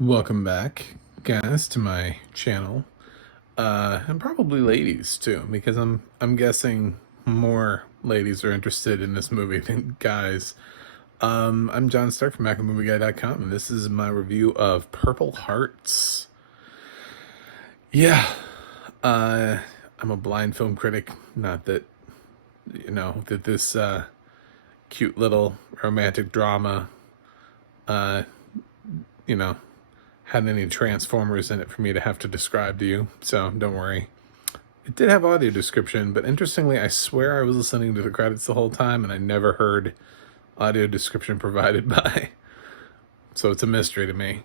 Welcome back, guys, to my channel, and probably ladies too, because I'm guessing more ladies are interested in this movie than guys. I'm John Stark from Movieguy.com, and this is my review of Purple Hearts. Yeah, I'm a blind film critic. Not that that this cute little romantic drama, uh, you know, had any Transformers in it for me to have to describe to you, so don't worry. It did have audio description, but interestingly, I swear I was listening to the credits the whole time and I never heard audio description provided by. So it's a mystery to me.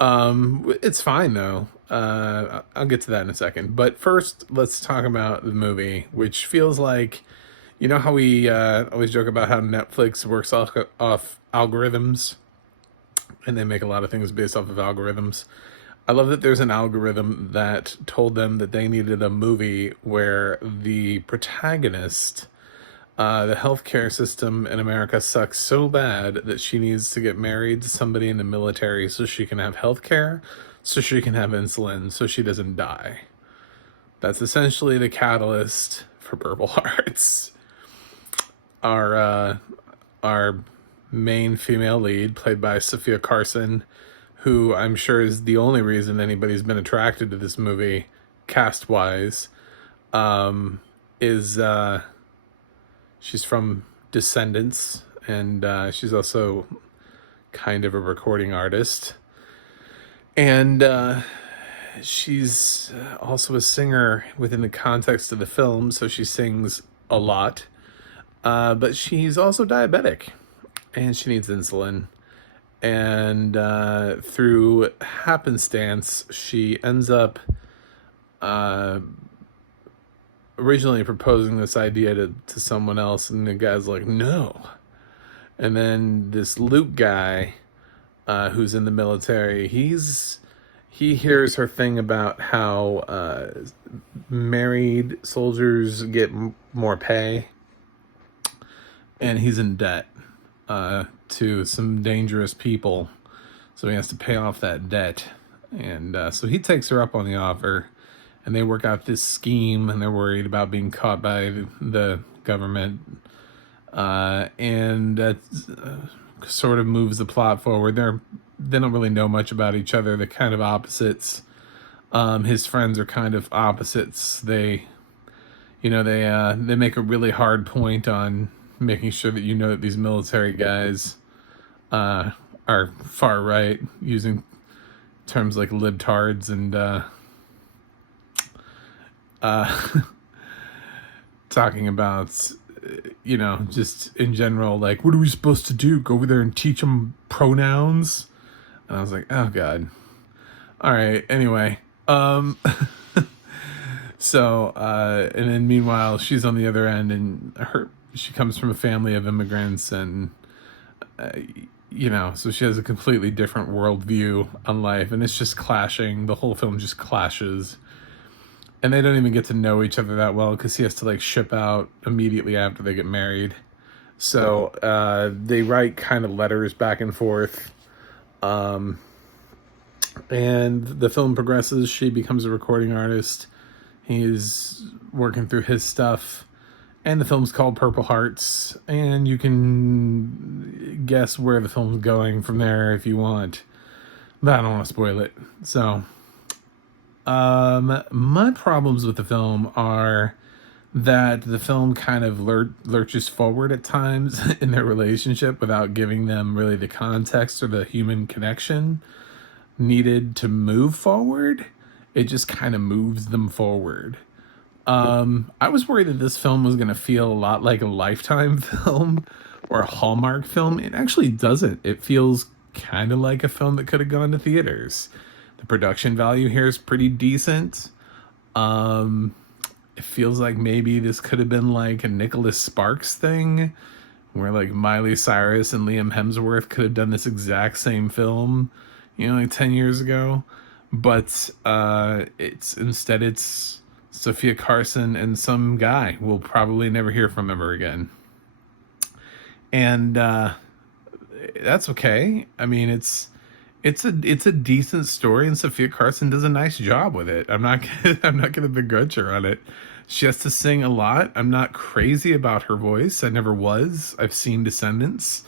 It's fine though. I'll get to that in a second. But first, let's talk about the movie, which feels like, you know how we always joke about how Netflix works off algorithms, and they make a lot of things based off of algorithms. I love that there's an algorithm that told them that they needed a movie where the protagonist, the healthcare system in America sucks so bad that she needs to get married to somebody in the military so she can have healthcare, so she can have insulin, so she doesn't die. That's essentially the catalyst for Purple Hearts. Our main female lead, played by Sophia Carson, who I'm sure is the only reason anybody's been attracted to this movie, cast-wise, is she's from Descendants, and she's also kind of a recording artist. And she's also a singer within the context of the film, so she sings a lot. But she's also diabetic, and she needs insulin. And through happenstance, she ends up originally proposing this idea to someone else, and the guy's like, no. And then this Luke guy, who's in the military, he hears her thing about how married soldiers get more pay, and he's in debt to some dangerous people, so he has to pay off that debt. And so he takes her up on the offer, and they work out this scheme, and they're worried about being caught by the government, and that sort of moves the plot forward. They don't really know much about each other. They're kind of opposites. His friends are kind of opposites. They make a really hard point on making sure that that these military guys are far right, using terms like libtards and talking about, just in general, like, what are we supposed to do? Go over there and teach them pronouns? And I was like, oh God. All right. Anyway, so and then meanwhile, she's on the other end, and she comes from a family of immigrants, and so she has a completely different worldview on life, and it's just clashing. The whole film just clashes, and they don't even get to know each other that well because he has to like ship out immediately after they get married. So they write kind of letters back and forth, and the film progresses. She becomes a recording artist. He's working through his stuff. And the film's called Purple Hearts, and you can guess where the film's going from there if you want, but I don't want to spoil it. So, my problems with the film are that the film kind of lurches forward at times in their relationship without giving them really the context or the human connection needed to move forward. It just kind of moves them forward. I was worried that this film was going to feel a lot like a Lifetime film or a Hallmark film. It actually doesn't. It feels kind of like a film that could have gone to theaters. The production value here is pretty decent. It feels like maybe this could have been like a Nicholas Sparks thing, where like Miley Cyrus and Liam Hemsworth could have done this exact same film, like 10 years ago. But it's Sophia Carson and some guy we'll probably never hear from ever again. And that's okay. I mean, it's It's a decent story, and Sophia Carson does a nice job with it. I'm not gonna begrudge her on it. She has to sing a lot. I'm not crazy about her voice. I never was. I've seen Descendants.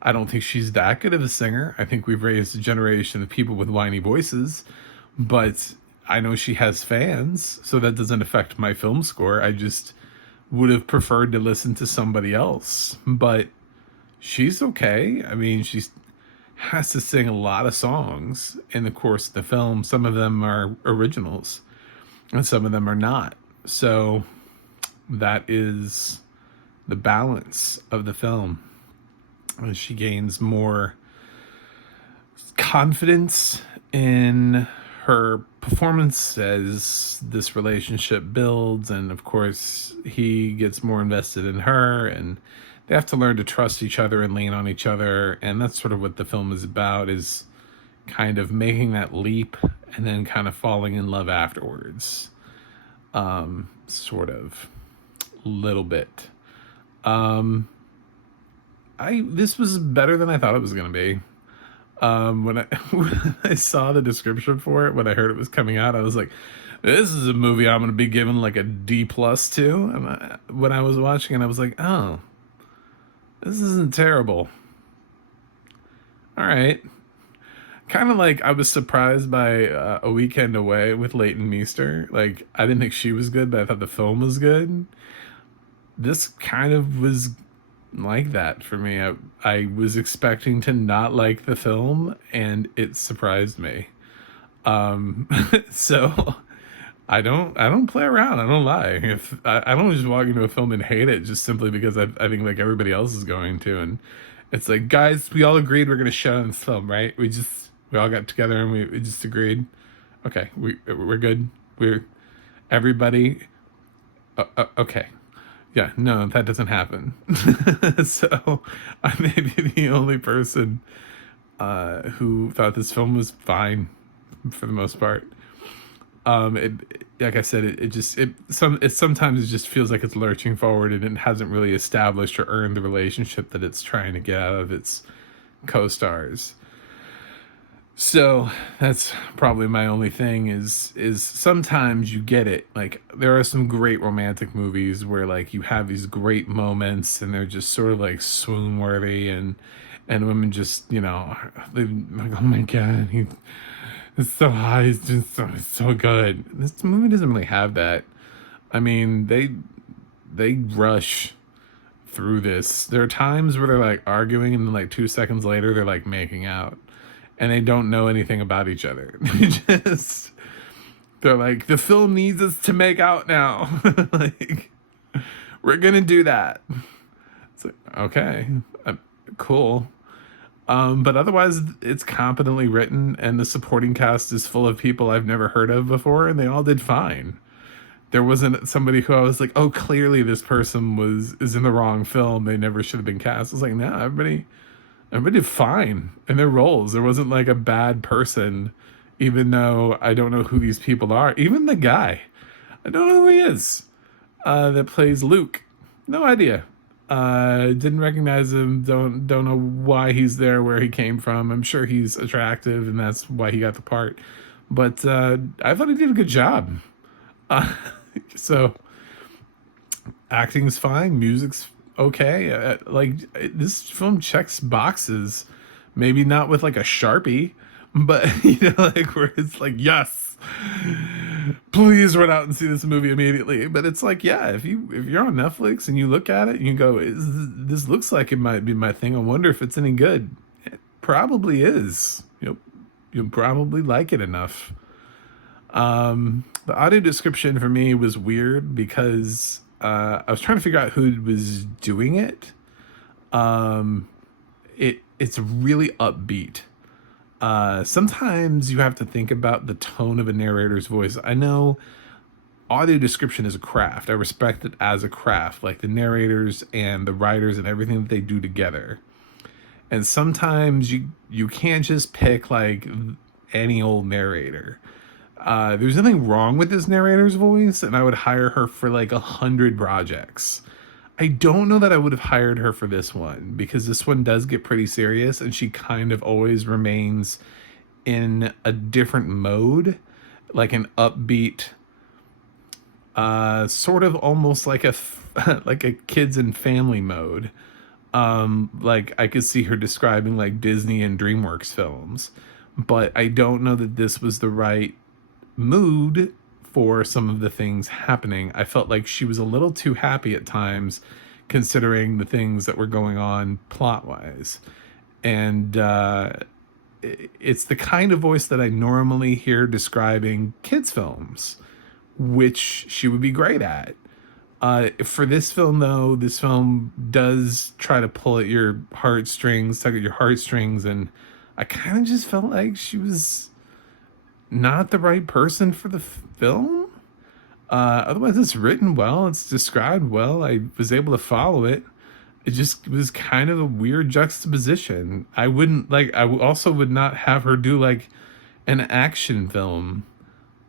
I don't think she's that good of a singer. I think we've raised a generation of people with whiny voices, but I know she has fans, so that doesn't affect my film score. I just would have preferred to listen to somebody else. But she's okay. I mean, she has to sing a lot of songs in the course of the film. Some of them are originals, and some of them are not. So that is the balance of the film. As she gains more confidence in her performance as this relationship builds, and of course he gets more invested in her, and they have to learn to trust each other and lean on each other. And that's sort of what the film is about, is kind of making that leap and then kind of falling in love afterwards. Sort of little bit. I This was better than I thought it was going to be. When I when I saw the description for it, when I heard it was coming out, I was like, "This is a movie I'm going to be given like a D plus to." And when I was watching it, I was like, "Oh, this isn't terrible." All right, kind of like I was surprised by A Weekend Away with Leighton Meester. Like I didn't think she was good, but I thought the film was good. This kind of was like that for me. I was expecting to not like the film, and it surprised me. So I don't play around. I don't lie. If I don't just walk into a film and hate it just simply because I think like everybody else is going to, and it's like, guys, we all agreed we're gonna show this film, right? We all got together and we just agreed. Okay, we're good. We're everybody. Okay. Yeah, no, that doesn't happen. So I may be the only person who thought this film was fine for the most part. It, like I said, it sometimes it just feels like it's lurching forward, and it hasn't really established or earned the relationship that it's trying to get out of its co-stars. So that's probably my only thing is sometimes you get it. Like there are some great romantic movies where like you have these great moments and they're just sort of like swoon worthy, and women just, they like, oh my god, he is so high, he's just so good. This movie doesn't really have that. I mean, they rush through this. There are times where they're like arguing and then like 2 seconds later they're like making out, and they don't know anything about each other. They're like, the film needs us to make out now. Like, we're gonna do that. It's like, okay, cool. But otherwise, it's competently written, and the supporting cast is full of people I've never heard of before, and they all did fine. There wasn't somebody who I was like, oh, clearly this person is in the wrong film. They never should have been cast. I was like, no, everybody did fine in their roles. There wasn't like a bad person, even though I don't know who these people are. Even the guy, I don't know who he is, that plays Luke. No idea. Didn't recognize him. Don't know why he's there, where he came from. I'm sure he's attractive, and that's why he got the part. But I thought he did a good job. So acting's fine, music's okay. This film checks boxes, maybe not with like a Sharpie, but like where it's like, yes, please run out and see this movie immediately. But it's like, yeah, if you're on Netflix and you look at it and you go, this looks like it might be my thing. I wonder if it's any good. It probably is. You'll probably like it enough. The audio description for me was weird because I was trying to figure out who was doing it. It's really upbeat. Sometimes you have to think about the tone of a narrator's voice. I know audio description is a craft. I respect it as a craft, like the narrators and the writers and everything that they do together. And sometimes you can't just pick like any old narrator. There's nothing wrong with this narrator's voice, and I would hire her for like 100 projects. I don't know that I would have hired her for this one, because this one does get pretty serious, and she kind of always remains in a different mode, like an upbeat, sort of almost like like a kids and family mode. Like I could see her describing like Disney and DreamWorks films, but I don't know that this was the right mood for some of the things happening. I felt like she was a little too happy at times, considering the things that were going on plot wise. And it's the kind of voice that I normally hear describing kids' films, which she would be great at. For this film, though, this film does try to pull at your heartstrings, tug at your heartstrings, and I kind of just felt like she was not the right person for the film. Otherwise, it's written well, it's described well. I was able to follow it. It just was kind of a weird juxtaposition. I wouldn't like. Also would not have her do like an action film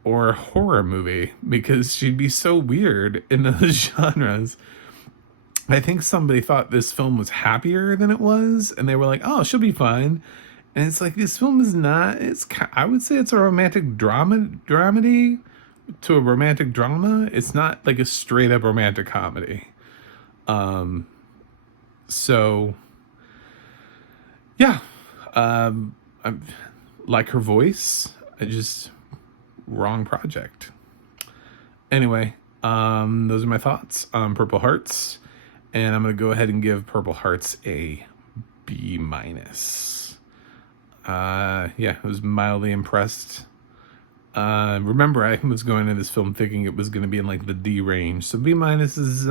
or a horror movie because she'd be so weird in those genres. I think somebody thought this film was happier than it was, and they were like, "Oh, she'll be fine." And it's like this film is not. I would say it's a romantic dramedy to a romantic drama. It's not like a straight up romantic comedy. So yeah, I like her voice. I just wrong project. Anyway, those are my thoughts on Purple Hearts, and I'm gonna go ahead and give Purple Hearts a B minus. Yeah, I was mildly impressed. Remember, I was going into this film thinking it was going to be in like the D range, so B minus is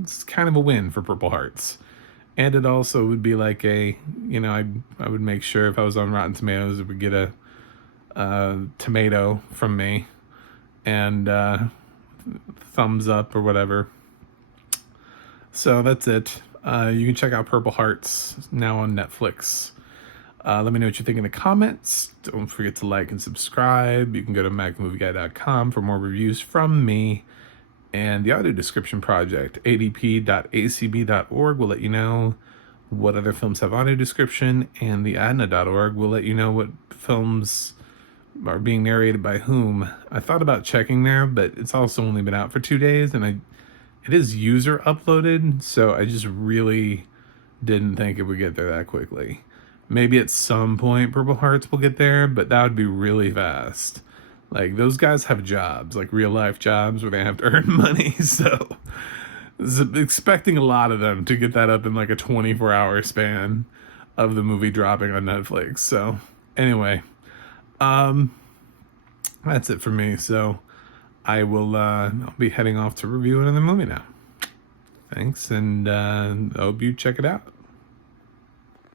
it's kind of a win for Purple Hearts. And it also would be like a, I would make sure if I was on Rotten Tomatoes, it would get a tomato from me and thumbs up or whatever. So that's it. You can check out Purple Hearts now on Netflix. Let me know what you think in the comments. Don't forget to like and subscribe. You can go to MacMovieGuy.com for more reviews from me. And the audio description project, adp.acb.org, will let you know what other films have audio description. And the adna.org will let you know what films are being narrated by whom. I thought about checking there, but it's also only been out for 2 days. And it is user uploaded, so I just really didn't think it would get there that quickly. Maybe at some point Purple Hearts will get there, but that would be really fast. Like, those guys have jobs, like real life jobs where they have to earn money. So I was expecting a lot of them to get that up in like a 24-hour span of the movie dropping on Netflix. So anyway, that's it for me. So I'll be heading off to review another movie now. Thanks, and I hope you check it out.